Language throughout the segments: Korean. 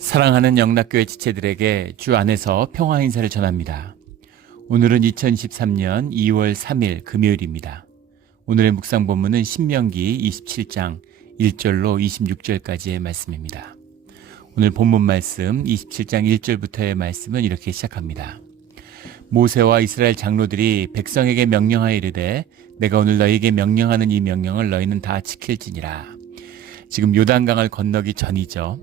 사랑하는 영락교회 지체들에게 주 안에서 평화 인사를 전합니다. 오늘은 2023년 2월 3일 금요일입니다. 오늘의 묵상 본문은 신명기 27장 1절로 26절까지의 말씀입니다. 오늘 본문 말씀 27장 1절부터의 말씀은 이렇게 시작합니다. 모세와 이스라엘 장로들이 백성에게 명령하여 이르되 내가 오늘 너희에게 명령하는 이 명령을 너희는 다 지킬지니라. 지금 요단강을 건너기 전이죠.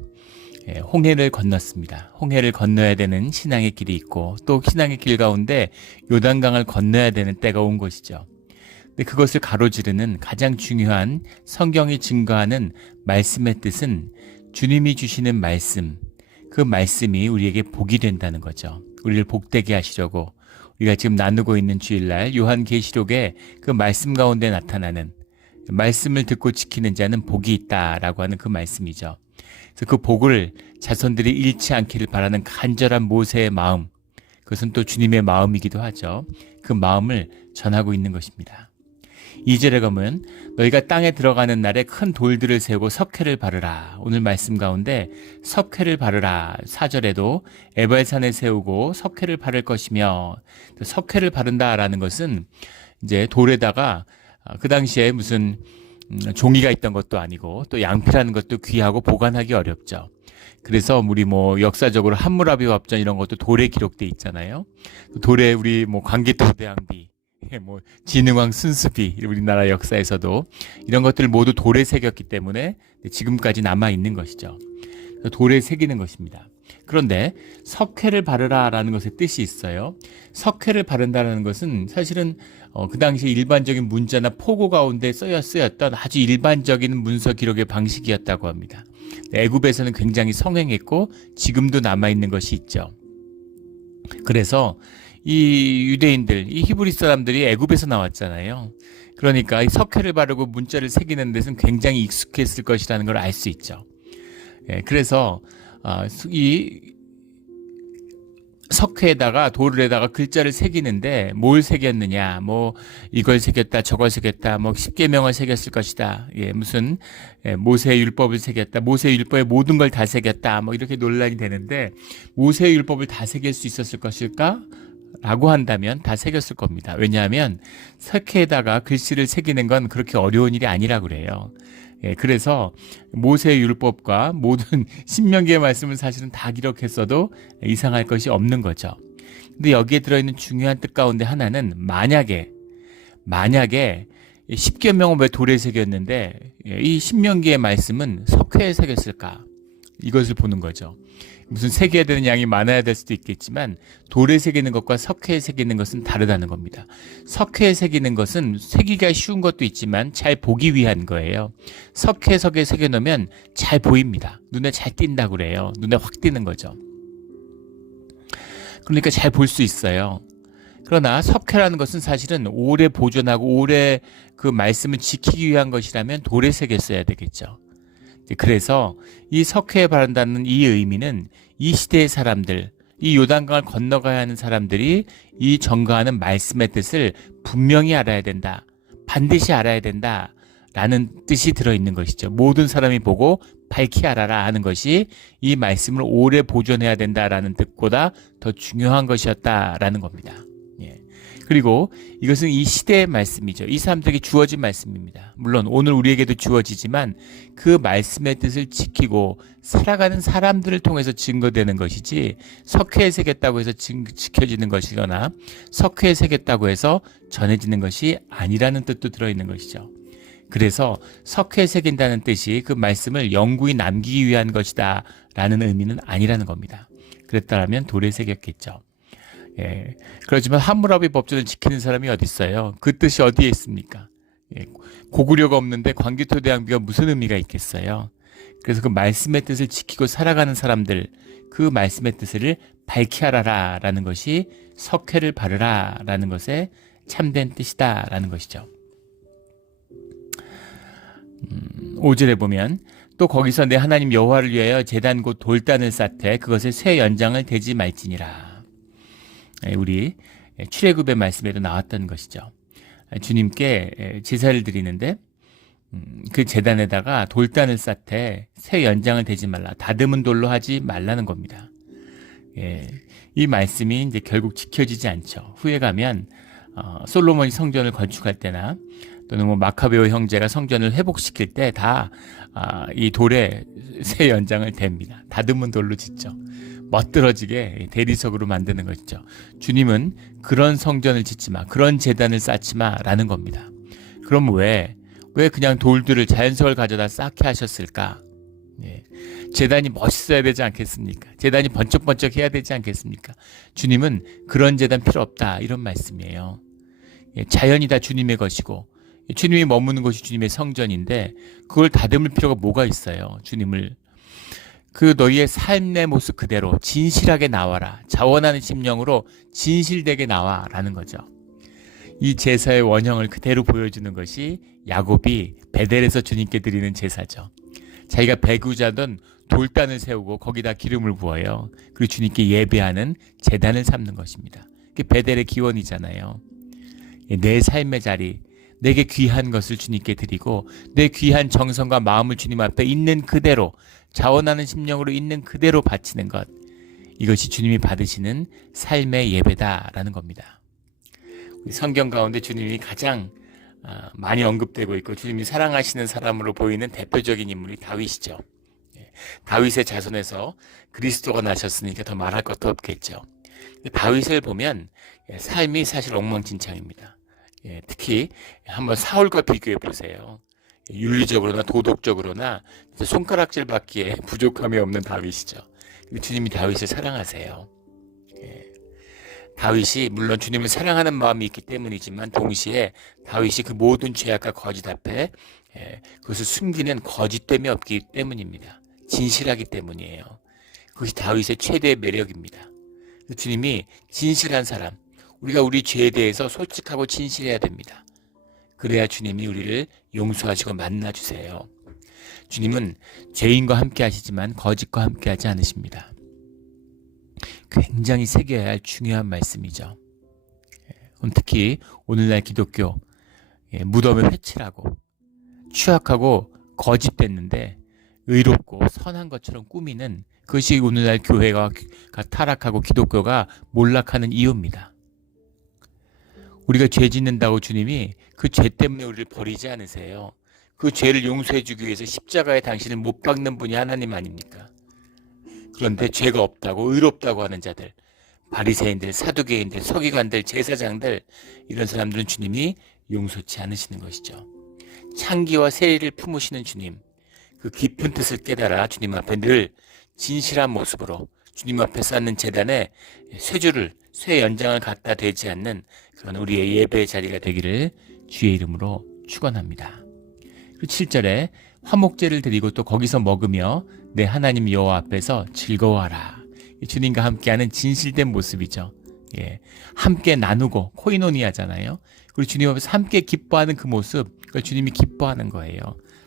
홍해를 건넜습니다. 홍해를 건너야 되는 신앙의 길이 있고 또 신앙의 길 가운데 요단강을 건너야 되는 때가 온 것이죠. 근데 그것을 가로지르는 가장 중요한 성경이 증거하는 말씀의 뜻은 주님이 주시는 말씀, 그 말씀이 우리에게 복이 된다는 거죠. 우리를 복되게 하시려고 우리가 지금 나누고 있는 주일날 요한계시록에 그 말씀 가운데 나타나는 말씀을 듣고 지키는 자는 복이 있다라고 하는 그 말씀이죠. 그래서 그 복을 자손들이 잃지 않기를 바라는 간절한 모세의 마음, 그것은 또 주님의 마음이기도 하죠. 그 마음을 전하고 있는 것입니다. 2절에 가면 너희가 땅에 들어가는 날에 큰 돌들을 세우고 석회를 바르라. 오늘 말씀 가운데 석회를 바르라. 4절에도 에발산에 세우고 석회를 바를 것이며, 석회를 바른다라는 것은 이제 돌에다가 그 당시에 무슨 종이가 있던 것도 아니고 또 양피라는 것도 귀하고 보관하기 어렵죠. 그래서 우리 역사적으로 함무라비 법전 이런 것도 돌에 기록돼 있잖아요. 돌에 우리 광개토대왕비, 진흥왕 순수비, 우리나라 역사에서도 이런 것들을 모두 돌에 새겼기 때문에 지금까지 남아 있는 것이죠. 돌에 새기는 것입니다. 그런데 석회를 바르라라는 것의 뜻이 있어요. 석회를 바른다는 것은 사실은 그 당시 일반적인 문자나 포고 가운데 쓰였던 아주 일반적인 문서 기록의 방식이었다고 합니다. 애굽에서는 굉장히 성행했고 지금도 남아있는 것이 있죠. 그래서 이 유대인들, 이 히브리 사람들이 애굽에서 나왔잖아요. 그러니까 이 석회를 바르고 문자를 새기는 데는 굉장히 익숙했을 것이라는 걸 알 수 있죠. 그래서 이 석회에다가 돌에다가 글자를 새기는데 뭘 새겼느냐, 이걸 새겼다, 저걸 새겼다, 십계명을 새겼을 것이다, 무슨 모세의 율법을 새겼다, 모세의 율법의 모든 걸 다 새겼다, 이렇게 논란이 되는데 모세의 율법을 다 새길 수 있었을 것일까? 라고 한다면 다 새겼을 겁니다. 왜냐하면 석회에다가 글씨를 새기는 건 그렇게 어려운 일이 아니라 그래요. 그래서 모세의 율법과 모든 신명기의 말씀을 사실은 다 기록했어도 이상할 것이 없는 거죠. 근데 여기에 들어있는 중요한 뜻 가운데 하나는 만약에 십계명은 왜 돌에 새겼는데 이 신명기의 말씀은 석회에 새겼을까? 이것을 보는 거죠. 무슨 새겨야 되는 양이 많아야 될 수도 있겠지만 돌에 새기는 것과 석회에 새기는 것은 다르다는 겁니다. 석회에 새기는 것은 새기기가 쉬운 것도 있지만 잘 보기 위한 거예요. 석회에 새겨놓으면 잘 보입니다. 눈에 잘 띈다고 그래요. 눈에 확 띄는 거죠. 그러니까 잘 볼 수 있어요. 그러나 석회라는 것은 사실은 오래 보존하고 오래 그 말씀을 지키기 위한 것이라면 돌에 새겼어야 되겠죠. 그래서 이 석회에 바른다는 이 의미는 이 시대의 사람들, 이 요단강을 건너가야 하는 사람들이 이 전가하는 말씀의 뜻을 분명히 알아야 된다, 반드시 알아야 된다 라는 뜻이 들어있는 것이죠. 모든 사람이 보고 밝히 알아라 하는 것이 이 말씀을 오래 보존해야 된다라는 뜻보다 더 중요한 것이었다라는 겁니다. 그리고 이것은 이 시대의 말씀이죠. 이 사람들에게 주어진 말씀입니다. 물론 오늘 우리에게도 주어지지만 그 말씀의 뜻을 지키고 살아가는 사람들을 통해서 증거되는 것이지 석회에 새겼다고 해서 지켜지는 것이거나 석회에 새겼다고 해서 전해지는 것이 아니라는 뜻도 들어있는 것이죠. 그래서 석회에 새긴다는 뜻이 그 말씀을 영구히 남기기 위한 것이다 라는 의미는 아니라는 겁니다. 그랬다면 돌에 새겼겠죠. 그렇지만 함무라비 법전을 지키는 사람이 어디 있어요? 그 뜻이 어디에 있습니까? 고구려가 없는데 광개토대왕비가 무슨 의미가 있겠어요? 그래서 그 말씀의 뜻을 지키고 살아가는 사람들, 그 말씀의 뜻을 밝히 알아라 라는 것이 석회를 바르라 라는 것의 참된 뜻이다 라는 것이죠. 5절에 보면 또 거기서 내 하나님 여호와를 위하여 제단 곧 돌단을 쌓되 그것에 쇠 연장을 대지 말지니라. 우리 출애굽의 말씀에도 나왔던 것이죠. 주님께 제사를 드리는데 그 제단에다가 돌단을 쌓되 새 연장을 대지 말라. 다듬은 돌로 하지 말라는 겁니다. 예, 이 말씀이 이제 결국 지켜지지 않죠. 후에 가면 솔로몬이 성전을 건축할 때나 또는 뭐 마카베오 형제가 성전을 회복시킬 때 다 이 돌에 새 연장을 댑니다. 다듬은 돌로 짓죠. 멋들어지게 대리석으로 만드는 것이죠. 주님은 그런 성전을 짓지 마, 그런 제단을 쌓지 마라는 겁니다. 그럼 왜 그냥 돌들을 자연석을 가져다 쌓게 하셨을까? 예. 제단이 멋있어야 되지 않겠습니까? 제단이 번쩍번쩍 해야 되지 않겠습니까? 주님은 그런 제단 필요 없다, 이런 말씀이에요. 예. 자연이 다 주님의 것이고 주님이 머무는 곳이 주님의 성전인데 그걸 다듬을 필요가 뭐가 있어요? 주님을 그 너희의 삶의 모습 그대로 진실하게 나와라. 자원하는 심령으로 진실되게 나와라는 거죠. 이 제사의 원형을 그대로 보여주는 것이 야곱이 베델에서 주님께 드리는 제사죠. 자기가 배구자던 돌단을 세우고 거기다 기름을 부어요. 그리고 주님께 예배하는 제단을 삼는 것입니다. 그게 베델의 기원이잖아요. 내 삶의 자리, 내게 귀한 것을 주님께 드리고 내 귀한 정성과 마음을 주님 앞에 있는 그대로, 자원하는 심령으로 있는 그대로 바치는 것, 이것이 주님이 받으시는 삶의 예배다라는 겁니다. 성경 가운데 주님이 가장 많이 언급되고 있고 주님이 사랑하시는 사람으로 보이는 대표적인 인물이 다윗이죠. 다윗의 자손에서 그리스도가 나셨으니까 더 말할 것도 없겠죠. 다윗을 보면 삶이 사실 엉망진창입니다. 특히 한번 사울과 비교해 보세요. 윤리적으로나 도덕적으로나 손가락질 받기에 부족함이 없는 다윗이죠. 주님이 다윗을 사랑하세요. 다윗이 물론 주님을 사랑하는 마음이 있기 때문이지만 동시에 다윗이 그 모든 죄악과 거짓 앞에 그것을 숨기는 거짓됨이 없기 때문입니다. 진실하기 때문이에요. 그것이 다윗의 최대의 매력입니다. 주님이 진실한 사람, 우리가 우리 죄에 대해서 솔직하고 진실해야 됩니다. 그래야 주님이 우리를 용서하시고 만나주세요. 주님은 죄인과 함께 하시지만 거짓과 함께 하지 않으십니다. 굉장히 새겨야 할 중요한 말씀이죠. 특히 오늘날 기독교 무덤을 회칠하고 추악하고 거짓됐는데 의롭고 선한 것처럼 꾸미는 그것이 오늘날 교회가 타락하고 기독교가 몰락하는 이유입니다. 우리가 죄 짓는다고 주님이 그 죄 때문에 우리를 버리지 않으세요. 그 죄를 용서해 주기 위해서 십자가에 당신을 못 박는 분이 하나님 아닙니까? 그런데 죄가 없다고 의롭다고 하는 자들, 바리새인들, 사두개인들, 서기관들, 제사장들, 이런 사람들은 주님이 용서치 않으시는 것이죠. 창기와 세리를 품으시는 주님, 그 깊은 뜻을 깨달아 주님 앞에 늘 진실한 모습으로 주님 앞에 쌓는 제단에 쇠 연장을 갖다 대지 않는 그런 우리의 예배의 자리가 되기를 주의 이름으로 축원합니다. 7절에 화목제를 드리고 또 거기서 먹으며 내 하나님 여호와 앞에서 즐거워하라. 주님과 함께하는 진실된 모습이죠. 함께 나누고 코이노니아잖아요. 그리고 주님 앞에서 함께 기뻐하는 그 모습, 그걸 주님이 기뻐하는 거예요.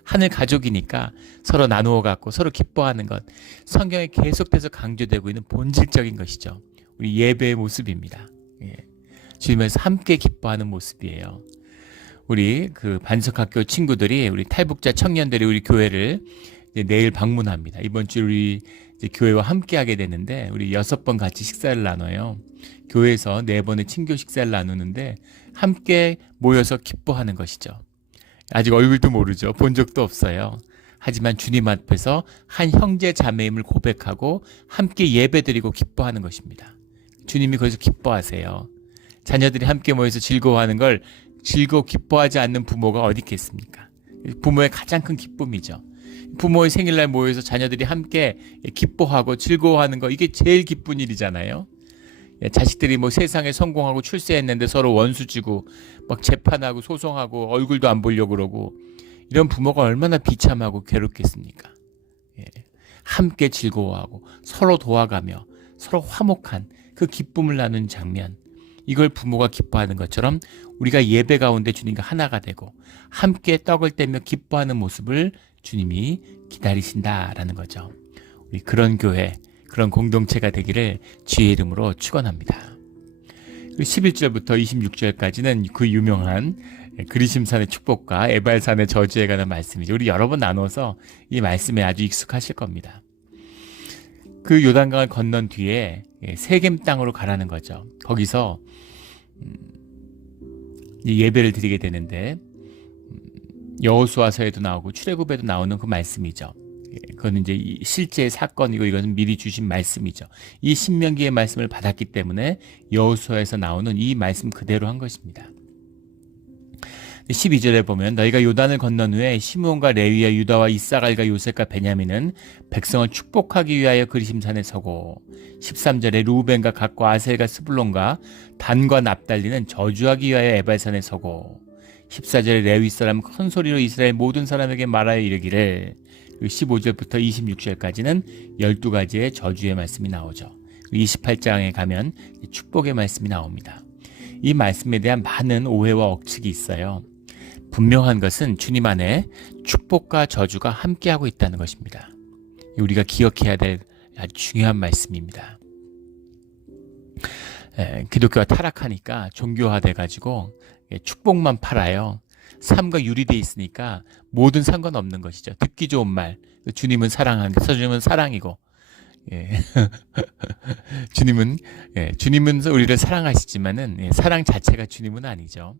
하늘 가족이니까 서로 나누어 갖고 서로 기뻐하는 것, 성경에 계속돼서 강조되고 있는 본질적인 것이죠. 우리 예배의 모습입니다. 주님에서 함께 기뻐하는 모습이에요. 우리 그 반석학교 친구들이, 우리 탈북자 청년들이 우리 교회를 이제 내일 방문합니다. 이번 주 우리 이제 교회와 함께 하게 되는데 우리 6번 같이 식사를 나눠요. 교회에서 4번의 친교 식사를 나누는데 함께 모여서 기뻐하는 것이죠. 아직 얼굴도 모르죠. 본 적도 없어요. 하지만 주님 앞에서 한 형제 자매임을 고백하고 함께 예배드리고 기뻐하는 것입니다. 주님이 거기서 기뻐하세요. 자녀들이 함께 모여서 즐거워하는 걸 즐거워 기뻐하지 않는 부모가 어디 있겠습니까? 부모의 가장 큰 기쁨이죠. 부모의 생일날 모여서 자녀들이 함께 기뻐하고 즐거워하는 거, 이게 제일 기쁜 일이잖아요. 자식들이 뭐 세상에 성공하고 출세했는데 서로 원수지고 막 재판하고 소송하고 얼굴도 안 보려고 그러고, 이런 부모가 얼마나 비참하고 괴롭겠습니까? 함께 즐거워하고 서로 도와가며 서로 화목한 그 기쁨을 나누는 장면, 이걸 부모가 기뻐하는 것처럼 우리가 예배 가운데 주님과 하나가 되고 함께 떡을 떼며 기뻐하는 모습을 주님이 기다리신다라는 거죠. 우리 그런 교회, 그런 공동체가 되기를 주의 이름으로 축원합니다. 11절부터 26절까지는 그 유명한 그리심산의 축복과 에발산의 저주에 관한 말씀이죠. 우리 여러 번 나눠서 이 말씀에 아주 익숙하실 겁니다. 그 요단강을 건넌 뒤에 세겜 땅으로 가라는 거죠. 거기서 예배를 드리게 되는데 여호수아서에도 나오고 출애굽에도 나오는 그 말씀이죠. 그거는 이제 실제 사건이고 이것은 미리 주신 말씀이죠. 이 신명기의 말씀을 받았기 때문에 여호수아에서 나오는 이 말씀 그대로 한 것입니다. 12절에 보면 너희가 요단을 건넌 후에 시므온과 레위와 유다와 이사갈과 요셉과 베냐민은 백성을 축복하기 위하여 그리심산에 서고 13절에 루벤과 gad과 아셀과 스불론과 단과 납달리는 저주하기 위하여 에발산에 서고 14절에 레위 사람 큰 소리로 이스라엘 모든 사람에게 말하여 이르기를 15절부터 26절까지는 12가지의 저주의 말씀이 나오죠. 28장에 가면 축복의 말씀이 나옵니다. 이 말씀에 대한 많은 오해와 억측이 있어요. 분명한 것은 주님 안에 축복과 저주가 함께하고 있다는 것입니다. 우리가 기억해야 될 아주 중요한 말씀입니다. 기독교가 타락하니까 종교화돼가지고 축복만 팔아요. 삶과 유리돼 있으니까 모든 상관없는 것이죠. 듣기 좋은 말, 주님은 주님은 사랑이고, 주님은 우리를 사랑하시지만은 사랑 자체가 주님은 아니죠.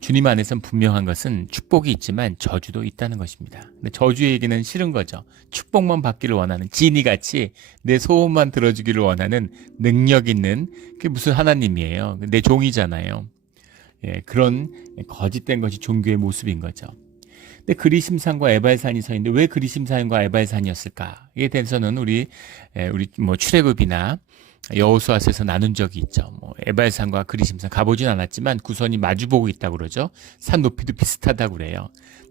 주님 안에선 분명한 것은 축복이 있지만 저주도 있다는 것입니다. 근데 저주의 얘기는 싫은 거죠. 축복만 받기를 원하는 지니같이 내 소원만 들어주기를 원하는 능력 있는 그게 무슨 하나님이에요. 내 종이잖아요. 그런 거짓된 것이 종교의 모습인 거죠. 근데 그리심산과 에발산이 서 있는데 왜 그리심산과 에발산이었을까? 이에 대해서는 우리 출애굽이나 여호수아서에서 나눈 적이 있죠. 에발산과 그리심산 가보진 않았지만 구선이 마주보고 있다고 그러죠. 산 높이도 비슷하다고 그래요.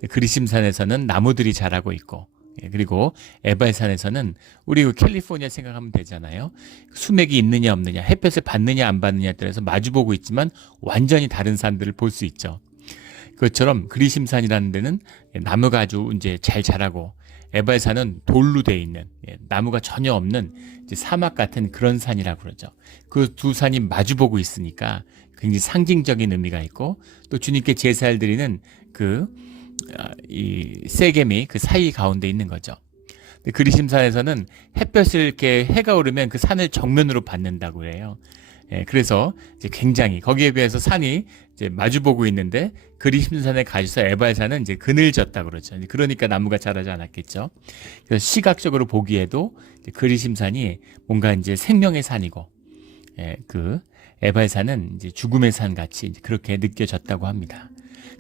그리심산에서는 나무들이 자라고 있고, 그리고 에발산에서는 우리 캘리포니아 생각하면 되잖아요. 수맥이 있느냐 없느냐, 햇볕을 받느냐 안 받느냐에 따라서 마주보고 있지만 완전히 다른 산들을 볼 수 있죠. 그것처럼 그리심산이라는 데는 나무가 아주 이제 잘 자라고, 에발산은 돌로 되어 있는 나무가 전혀 없는 이제 사막 같은 그런 산이라고 그러죠. 그 두 산이 마주보고 있으니까 굉장히 상징적인 의미가 있고, 또 주님께 제사를 드리는 이 세겜이 그 사이 가운데 있는 거죠. 그리심산에서는 햇볕을 이렇게 해가 오르면 그 산을 정면으로 받는다고 해요. 그래서 이제 굉장히 거기에 비해서 산이 이제 마주보고 있는데 그리심산에 가셔서 에발산은 이제 그늘졌다고 그러죠. 그러니까 나무가 자라지 않았겠죠. 그래서 시각적으로 보기에도 그리심산이 뭔가 이제 생명의 산이고, 그 에발산은 이제 죽음의 산 같이 그렇게 느껴졌다고 합니다.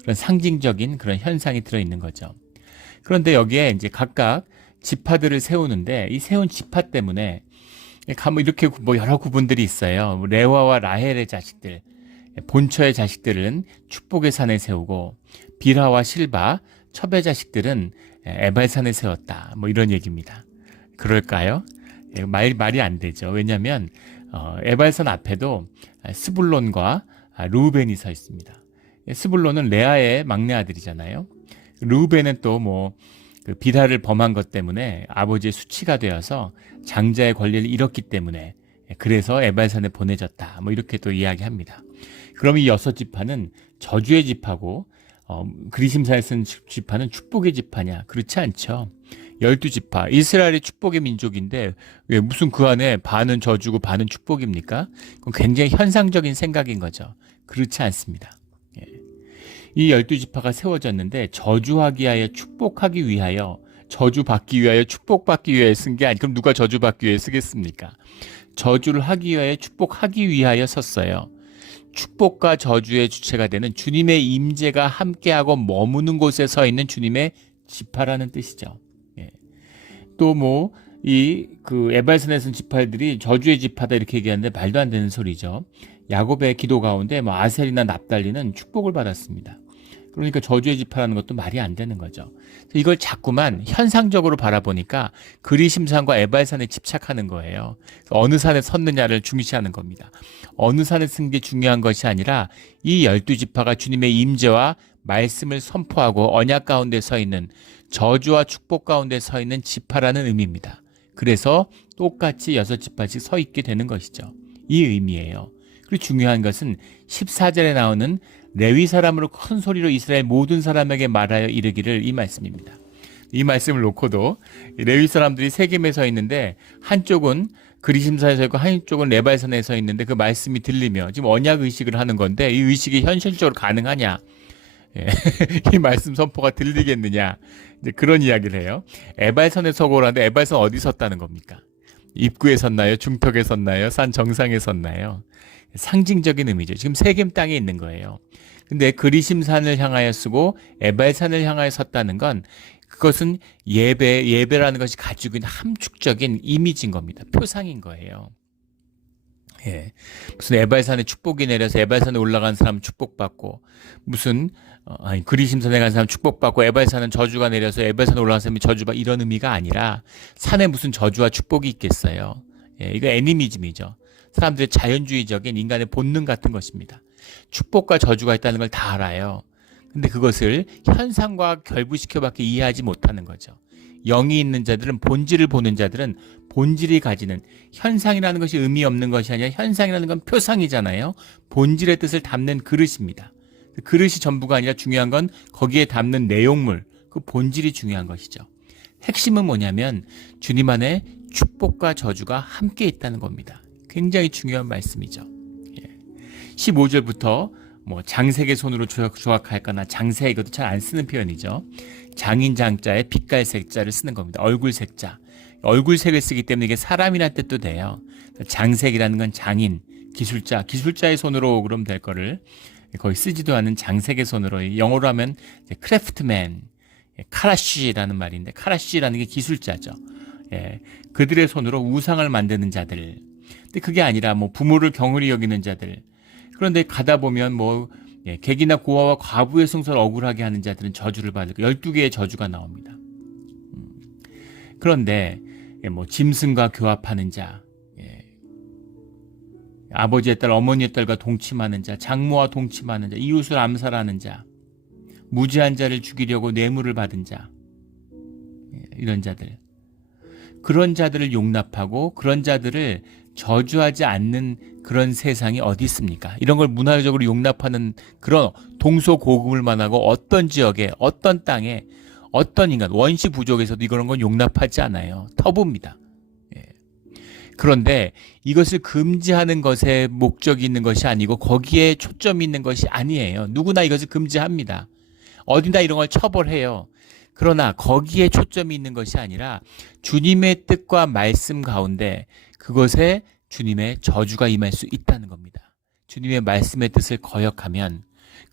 그런 상징적인 그런 현상이 들어있는 거죠. 그런데 여기에 이제 각각 지파들을 세우는데 이 세운 지파 때문에 가면 이렇게 여러 구분들이 있어요. 레와와 라헬의 자식들, 본처의 자식들은 축복의 산에 세우고 빌하와 실바, 첩의 자식들은 에발산에 세웠다. 이런 얘기입니다. 그럴까요? 말이 안 되죠. 왜냐하면 에발산 앞에도 스불론과 르우벤이 서 있습니다. 스불론은 레아의 막내 아들이잖아요. 르우벤은 또 그 비라를 범한 것 때문에 아버지의 수치가 되어서 장자의 권리를 잃었기 때문에 그래서 에발산에 보내졌다. 이렇게 또 이야기합니다. 그럼 이 6지파는 저주의 지파고 그리심산에 쓴 지파는 축복의 지파냐? 그렇지 않죠. 12지파, 이스라엘이 축복의 민족인데 왜 무슨 그 안에 반은 저주고 반은 축복입니까? 그건 굉장히 현상적인 생각인 거죠. 그렇지 않습니다. 이 12지파가 세워졌는데 저주하기 위하여 축복하기 위하여, 저주받기 위하여 축복받기 위하여 쓴 게 아니, 그럼 누가 저주받기 위해 쓰겠습니까? 저주를 하기 위하여 축복하기 위하여 섰어요. 축복과 저주의 주체가 되는 주님의 임재가 함께하고 머무는 곳에 서 있는 주님의 지파라는 뜻이죠. 또 에발산에 쓴 지파들이 저주의 지파다 이렇게 얘기하는데 말도 안 되는 소리죠. 야곱의 기도 가운데 아셀이나 납달리는 축복을 받았습니다. 그러니까 저주의 지파라는 것도 말이 안 되는 거죠. 이걸 자꾸만 현상적으로 바라보니까 그리심산과 에발산에 집착하는 거예요. 어느 산에 섰느냐를 중시하는 겁니다. 어느 산에 쓴 게 중요한 것이 아니라 이 12지파가 주님의 임재와 말씀을 선포하고 언약 가운데 서 있는, 저주와 축복 가운데 서 있는 지파라는 의미입니다. 그래서 똑같이 6지파씩 서 있게 되는 것이죠. 이 의미예요. 그리고 중요한 것은 14절에 나오는 레위 사람으로 큰 소리로 이스라엘 모든 사람에게 말하여 이르기를, 이 말씀입니다. 이 말씀을 놓고도 레위 사람들이 세겜에 서 있는데 한쪽은 그리심산에 서 있고 한쪽은 레발산에 서 있는데 그 말씀이 들리며 지금 언약 의식을 하는 건데 이 의식이 현실적으로 가능하냐? 예. 이 말씀 선포가 들리겠느냐? 이제 그런 이야기를 해요. 에발산에 서고 오라는데 에발산 어디 섰다는 겁니까? 입구에 섰나요? 중턱에 섰나요? 산 정상에 섰나요? 상징적인 의미죠. 지금 세겜 땅에 있는 거예요. 근데 그리심산을 향하여 쓰고 에발산을 향하여 섰다는 건 그것은 예배라는 것이 가지고 있는 함축적인 이미지인 겁니다. 표상인 거예요. 예. 무슨 에발산에 축복이 내려서 에발산에 올라간 사람 축복받고, 무슨 그리심산에 간 사람 축복받고, 에발산은 저주가 내려서 에발산에 올라간 사람이 저주받고, 이런 의미가 아니라 산에 무슨 저주와 축복이 있겠어요. 예, 이거 애니미즘이죠. 사람들의 자연주의적인 인간의 본능 같은 것입니다. 축복과 저주가 있다는 걸 다 알아요. 근데 그것을 현상과 결부시켜밖에 이해하지 못하는 거죠. 영이 있는 자들은, 본질을 보는 자들은 본질이 가지는, 현상이라는 것이 의미 없는 것이 아니라 현상이라는 건 표상이잖아요. 본질의 뜻을 담는 그릇입니다. 그릇이 전부가 아니라 중요한 건 거기에 담는 내용물, 그 본질이 중요한 것이죠. 핵심은 뭐냐면 주님 안에 축복과 저주가 함께 있다는 겁니다. 굉장히 중요한 말씀이죠. 15절부터 뭐 장색의 손으로 조각할거나, 장색, 이것도 잘 안 쓰는 표현이죠. 장인 장자에 빛깔색 자를 쓰는 겁니다. 얼굴색 자. 얼굴색을 쓰기 때문에 이게 사람이란 뜻도 돼요. 장색이라는 건 장인, 기술자의 손으로 그럼 될 거를 거의 쓰지도 않은 장색의 손으로, 영어로 하면 크래프트맨, 카라쉬라는 말인데, 카라쉬라는 게 기술자죠. 예, 그들의 손으로 우상을 만드는 자들. 근데 그게 아니라 뭐 부모를 경홀히 여기는 자들. 그런데 가다 보면 뭐 객이나 고아와 과부의 승소를 억울하게 하는 자들은 저주를 받을 거, 12개의 저주가 나옵니다. 그런데 뭐 짐승과 교합하는 자, 아버지의 딸, 어머니의 딸과 동침하는 자, 장모와 동침하는 자, 이웃을 암살하는 자, 무지한 자를 죽이려고 뇌물을 받은 자, 이런 자들. 그런 자들을 용납하고 그런 자들을 저주하지 않는 그런 세상이 어디 있습니까? 이런 걸 문화적으로 용납하는 그런 동서고금을만 하고 어떤 지역에, 어떤 땅에, 어떤 인간, 원시 부족에서도 이런 건 용납하지 않아요. 터부입니다. 그런데 이것을 금지하는 것에 목적이 있는 것이 아니고 거기에 초점이 있는 것이 아니에요. 누구나 이것을 금지합니다. 어디나 이런 걸 처벌해요. 그러나 거기에 초점이 있는 것이 아니라 주님의 뜻과 말씀 가운데 그것에 주님의 저주가 임할 수 있다는 겁니다. 주님의 말씀의 뜻을 거역하면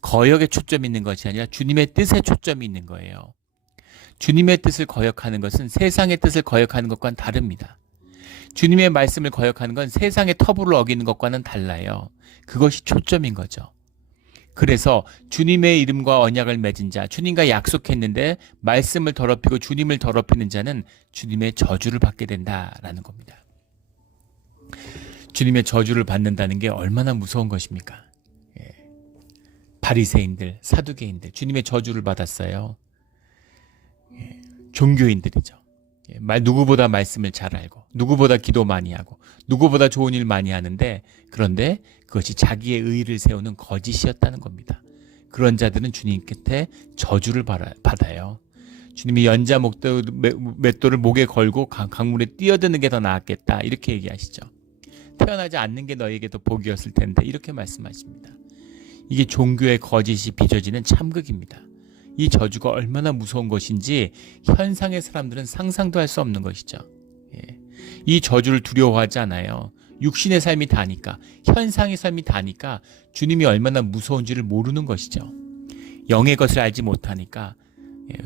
거역에 초점이 있는 것이 아니라 주님의 뜻에 초점이 있는 거예요. 주님의 뜻을 거역하는 것은 세상의 뜻을 거역하는 것과는 다릅니다. 주님의 말씀을 거역하는 건 세상의 터부를 어기는 것과는 달라요. 그것이 초점인 거죠. 그래서 주님의 이름과 언약을 맺은 자, 주님과 약속했는데 말씀을 더럽히고 주님을 더럽히는 자는 주님의 저주를 받게 된다라는 겁니다. 주님의 저주를 받는다는 게 얼마나 무서운 것입니까? 바리새인들, 사두개인들, 주님의 저주를 받았어요. 종교인들이죠. 누구보다 말씀을 잘 알고, 누구보다 기도 많이 하고, 누구보다 좋은 일 많이 하는데, 그런데 그것이 자기의 의의를 세우는 거짓이었다는 겁니다. 그런 자들은 주님 끝에 저주를 받아요. 주님이 연자 맷돌을 목에 걸고 강물에 뛰어드는 게 더 나았겠다, 이렇게 얘기하시죠. 태어나지 않는 게 너에게 더 복이었을 텐데, 이렇게 말씀하십니다. 이게 종교의 거짓이 빚어지는 참극입니다. 이 저주가 얼마나 무서운 것인지 현상의 사람들은 상상도 할 수 없는 것이죠. 이 저주를 두려워하지 않아요. 육신의 삶이 다니까, 현상의 삶이 다니까 주님이 얼마나 무서운지를 모르는 것이죠. 영의 것을 알지 못하니까,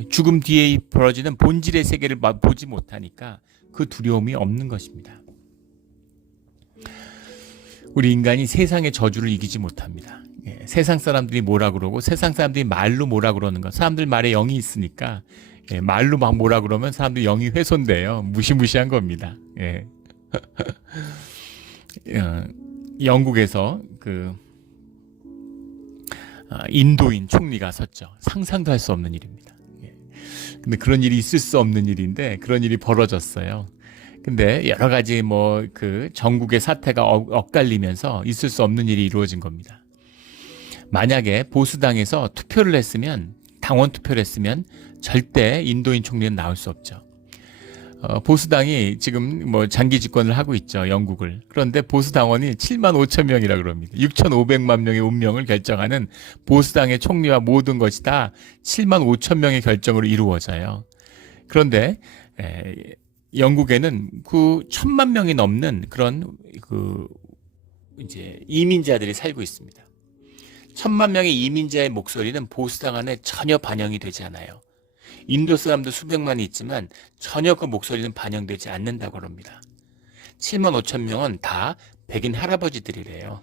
죽음 뒤에 벌어지는 본질의 세계를 보지 못하니까 그 두려움이 없는 것입니다. 우리 인간이 세상의 저주를 이기지 못합니다. 세상 사람들이 뭐라 그러고 세상 사람들이 말로 뭐라 그러는 거, 사람들 말에 영이 있으니까 말로 막 뭐라 그러면 사람들 영이 훼손돼요. 무시무시한 겁니다. 영국에서 인도인 총리가 섰죠. 상상도 할 수 없는 일입니다. 근데 그런 일이 있을 수 없는 일인데 그런 일이 벌어졌어요. 근데 여러 가지 전국의 사태가 엇갈리면서 있을 수 없는 일이 이루어진 겁니다. 만약에 보수당에서 당원 투표를 했으면 절대 인도인 총리는 나올 수 없죠. 보수당이 지금 뭐 장기 집권을 하고 있죠, 영국을. 그런데 보수당원이 7만 5천 명이라 그럽니다. 6,500만 명의 운명을 결정하는 보수당의 총리와 모든 것이 다 7만 5천 명의 결정으로 이루어져요. 그런데 영국에는 그 1,000만 명이 넘는 그런 이제 이민자들이 살고 있습니다. 1,000만 명의 이민자의 목소리는 보수당 안에 전혀 반영이 되지 않아요. 인도 사람도 수백만이 있지만 전혀 그 목소리는 반영되지 않는다고 합니다. 7만 5천 명은 다 백인 할아버지들이래요.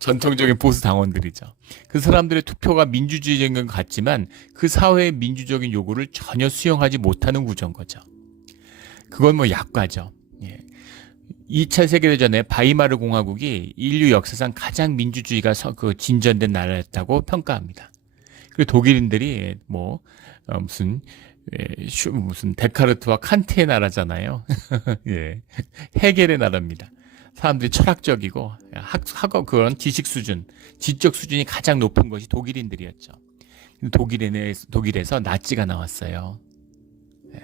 전통적인 보수 당원들이죠. 그 사람들의 투표가 민주주의적인 것 같지만 그 사회의 민주적인 요구를 전혀 수용하지 못하는 구조인 거죠. 그건 뭐 약과죠. 2차 세계대전에 바이마르 공화국이 인류 역사상 가장 민주주의가 진전된 나라였다고 평가합니다. 그 독일인들이 무슨 데카르트와 칸트의 나라잖아요. 예. 헤겔의 나라입니다. 사람들이 철학적이고 그런 지적 수준이 가장 높은 것이 독일인들이었죠. 독일에서 나치가 나왔어요. 예.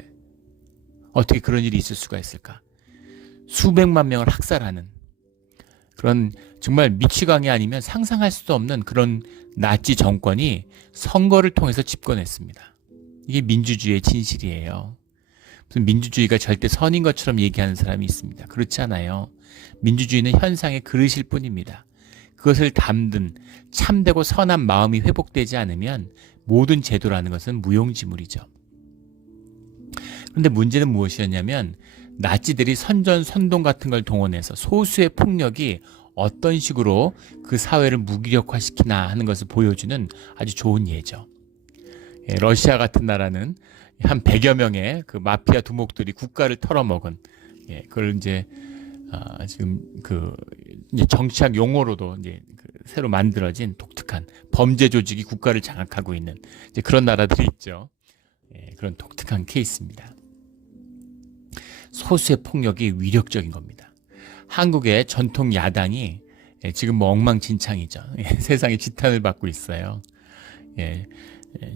어떻게 그런 일이 있을 수가 있을까? 수백만 명을 학살하는 그런 정말 미치광이 아니면 상상할 수도 없는 그런 나치 정권이 선거를 통해서 집권했습니다. 이게 민주주의의 진실이에요. 무슨 민주주의가 절대 선인 것처럼 얘기하는 사람이 있습니다. 그렇지 않아요. 민주주의는 현상의 그릇일 뿐입니다. 그것을 담든 참되고 선한 마음이 회복되지 않으면 모든 제도라는 것은 무용지물이죠. 그런데 문제는 무엇이었냐면 나치들이 선동 같은 걸 동원해서 소수의 폭력이 어떤 식으로 그 사회를 무기력화시키나 하는 것을 보여주는 아주 좋은 예죠. 러시아 같은 나라는 한 100여 명의 그 마피아 두목들이 국가를 털어먹은, 그걸 이제 지금 이제 정치학 용어로도 이제 새로 만들어진 독특한 범죄 조직이 국가를 장악하고 있는 이제 그런 나라들이 있죠. 그런 독특한 케이스입니다. 소수의 폭력이 위력적인 겁니다. 한국의 전통 야당이 지금 엉망진창이죠. 세상에 지탄을 받고 있어요.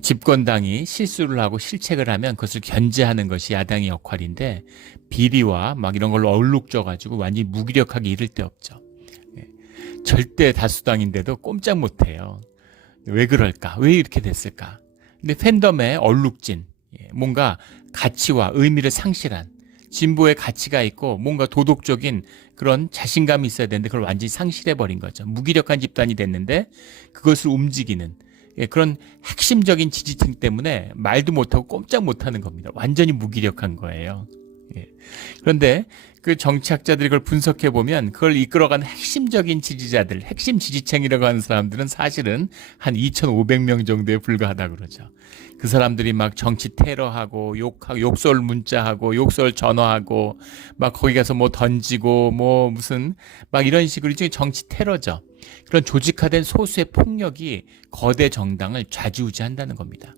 집권당이 실수를 하고 실책을 하면 그것을 견제하는 것이 야당의 역할인데 비리와 막 이런 걸로 얼룩져가지고 완전히 무기력하게 이를 데 없죠. 절대 다수당인데도 꼼짝 못해요. 왜 그럴까? 왜 이렇게 됐을까? 근데 팬덤에 얼룩진 뭔가 가치와 의미를 상실한 진보의 가치가 있고 뭔가 도덕적인 그런 자신감이 있어야 되는데 그걸 완전히 상실해버린 거죠. 무기력한 집단이 됐는데 그것을 움직이는 그런 핵심적인 지지층 때문에 말도 못하고 꼼짝 못하는 겁니다. 완전히 무기력한 거예요. 그런데 그 정치학자들이 그걸 분석해 보면 그걸 이끌어가는 핵심적인 지지자들, 핵심 지지층이라고 하는 사람들은 사실은 한 2,500명 정도에 불과하다고 그러죠. 그 사람들이 막 정치 테러하고 욕설 문자하고 욕설 전화하고 막 거기 가서 뭐 던지고 뭐 무슨 막 이런 식으로 일종의 정치 테러죠. 그런 조직화된 소수의 폭력이 거대 정당을 좌지우지한다는 겁니다.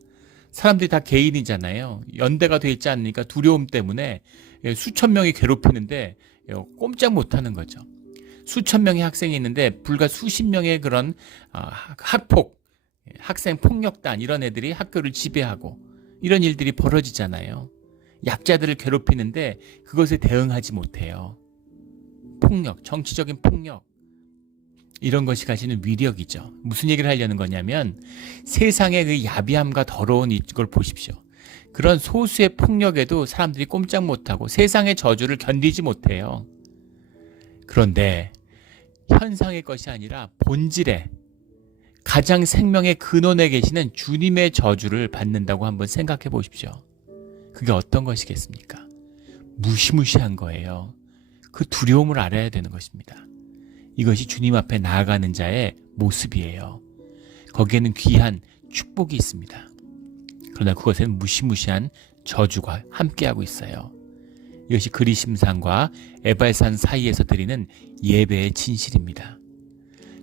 사람들이 다 개인이잖아요. 연대가 돼 있지 않으니까 두려움 때문에 수천 명이 괴롭히는데 꼼짝 못하는 거죠. 수천 명의 학생이 있는데 불과 수십 명의 그런 학생 폭력단 이런 애들이 학교를 지배하고 이런 일들이 벌어지잖아요. 약자들을 괴롭히는데 그것에 대응하지 못해요. 폭력, 정치적인 폭력. 이런 것이 가지는 위력이죠. 무슨 얘기를 하려는 거냐면 세상의 그 야비함과 더러운 이걸 보십시오. 그런 소수의 폭력에도 사람들이 꼼짝 못하고 세상의 저주를 견디지 못해요. 그런데 현상의 것이 아니라 본질에 가장 생명의 근원에 계시는 주님의 저주를 받는다고 한번 생각해 보십시오. 그게 어떤 것이겠습니까? 무시무시한 거예요. 그 두려움을 알아야 되는 것입니다. 이것이 주님 앞에 나아가는 자의 모습이에요. 거기에는 귀한 축복이 있습니다. 그러나 그것에는 무시무시한 저주가 함께하고 있어요. 이것이 그리심산과 에발산 사이에서 드리는 예배의 진실입니다.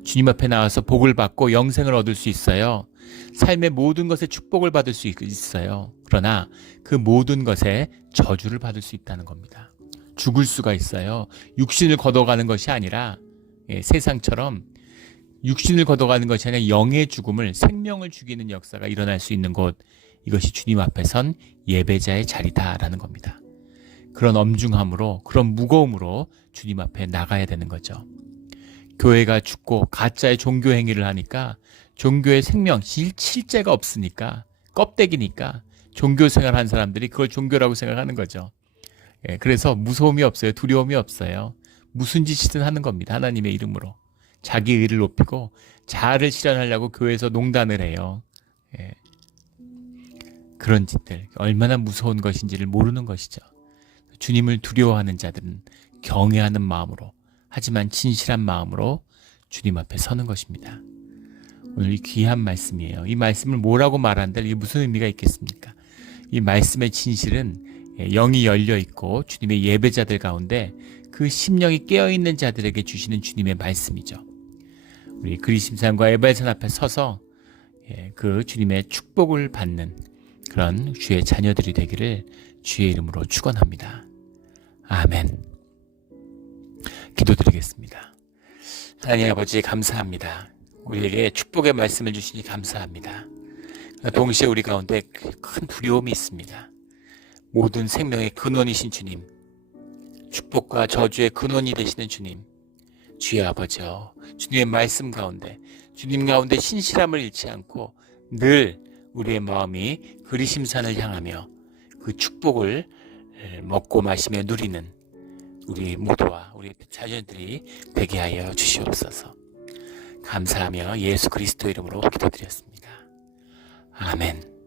주님 앞에 나와서 복을 받고 영생을 얻을 수 있어요. 삶의 모든 것에 축복을 받을 수 있어요. 그러나 그 모든 것에 저주를 받을 수 있다는 겁니다. 죽을 수가 있어요. 육신을 걷어가는 것이 아니라 세상처럼 육신을 걷어가는 것이 아니라 영의 죽음을, 생명을 죽이는 역사가 일어날 수 있는 곳, 이것이 주님 앞에 선 예배자의 자리다라는 겁니다. 그런 엄중함으로, 그런 무거움으로 주님 앞에 나가야 되는 거죠. 교회가 죽고 가짜의 종교 행위를 하니까, 종교의 생명, 실제가 없으니까, 껍데기니까 종교 생활한 사람들이 그걸 종교라고 생각하는 거죠. 그래서 무서움이 없어요. 두려움이 없어요. 무슨 짓이든 하는 겁니다. 하나님의 이름으로. 자기 의를 높이고 자아를 실현하려고 교회에서 농단을 해요. 그런 짓들 얼마나 무서운 것인지를 모르는 것이죠. 주님을 두려워하는 자들은 경외하는 마음으로, 하지만 진실한 마음으로 주님 앞에 서는 것입니다. 오늘 이 귀한 말씀이에요. 이 말씀을 뭐라고 말한들 이게 무슨 의미가 있겠습니까? 이 말씀의 진실은 영이 열려 있고 주님의 예배자들 가운데 그 심령이 깨어있는 자들에게 주시는 주님의 말씀이죠. 우리 그리심산과 에발산 앞에 서서 그 주님의 축복을 받는 그런 주의 자녀들이 되기를 주의 이름으로 축원합니다. 아멘. 기도드리겠습니다. 하나님 아버지 감사합니다. 우리에게 축복의 말씀을 주시니 감사합니다. 동시에 우리 가운데 큰 두려움이 있습니다. 모든 생명의 근원이신 주님, 축복과 저주의 근원이 되시는 주님, 주의 아버지여, 주님의 말씀 가운데, 주님 가운데 신실함을 잃지 않고 늘 우리의 마음이 그리심산을 향하며 그 축복을 먹고 마시며 누리는 우리 모두와 우리 자녀들이 되게 하여 주시옵소서. 감사하며 예수 그리스도 이름으로 기도드렸습니다. 아멘.